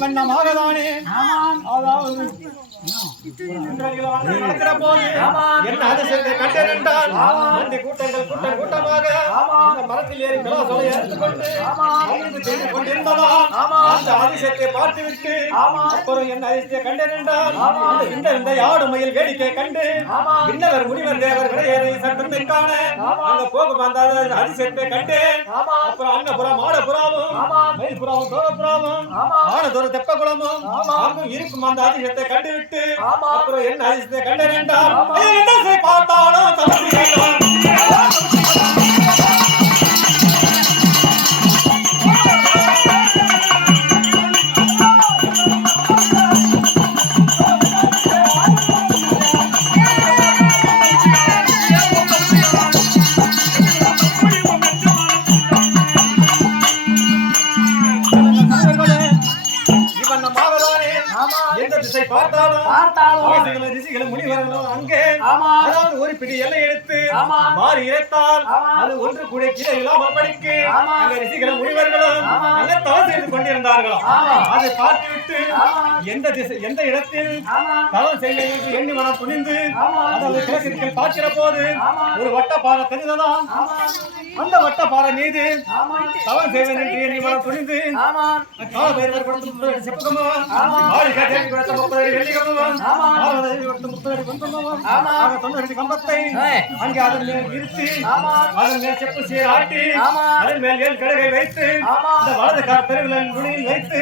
வண்ணமாகதானே அதாவது நடக்கிற போது என்ன அதிசயத்தை கண்டறிந்தால் அந்த கூட்டங்கள் கூட்டம் கூட்டமாக மரத்தில் ஏறி விளாசலை எடுத்துக்கொண்டு செய்து கொண்டிருந்ததா அந்த அதிசயத்தை பார்த்துவிட்டு அப்புறம் என்ன அதிசயத்தை கண்டறிந்தால் இந்த ஆடு மயில் வேடிக்கை கண்டு இன்னவர் முனிவர் தேவர் விடையேறி சட்டத்தை காண அங்க போக வந்த அதிசயத்தை கண்டு அப்புறம் அங்கப்புறம் மாடப்புறாவும் மயில்புறாவும் தோரப்புறாவும் ஆனதொரு தெப்ப குளமும் அங்கும் இருக்கும் அந்த அதிசயத்தை கண்டுவிட்டு அப்புறம் என்ன அதிசயத்தை கண்டறிந்தால் என்ன பார்த்தாலும் ஒரு பிடி எல்லை எடுத்து மாறி இறைத்தால் அது ஒன்று கூட கீழே இல்லாமல் படிக்கு அந்த ரிஷிகளும் முனிவர்களும் நல்ல தவம் செய்து கொண்டிருந்தார்களாம். அதை பார்த்துவிட்டு எந்த இடத்தில் தவம் செய்ய என்று எண்ணி மனம் துணிந்து அதாவது கிழக்கிற்கு பார்க்கிற போது ஒரு வட்டப்பாறை தெரிந்ததாம். அந்த வட்டப்பாறை மீது தவம் செய்வது என்று எண்ணி மனம் துணிந்து காலபைரவர் கொடுத்த செப்பகமும் மாளிகை தேவி கொடுத்த 30 வெள்ளிகமும் கொடுத்த 30 குங்குமமும் கம்பத்தை அங்கே அதன் மேல் இருத்தி அதன் மேல் செப்பு சீர் ஆட்டி அதன் மேல் ஏழு கழுகை வைத்து இந்த வலது கார் பெருவிலில் நுனியில் வைத்து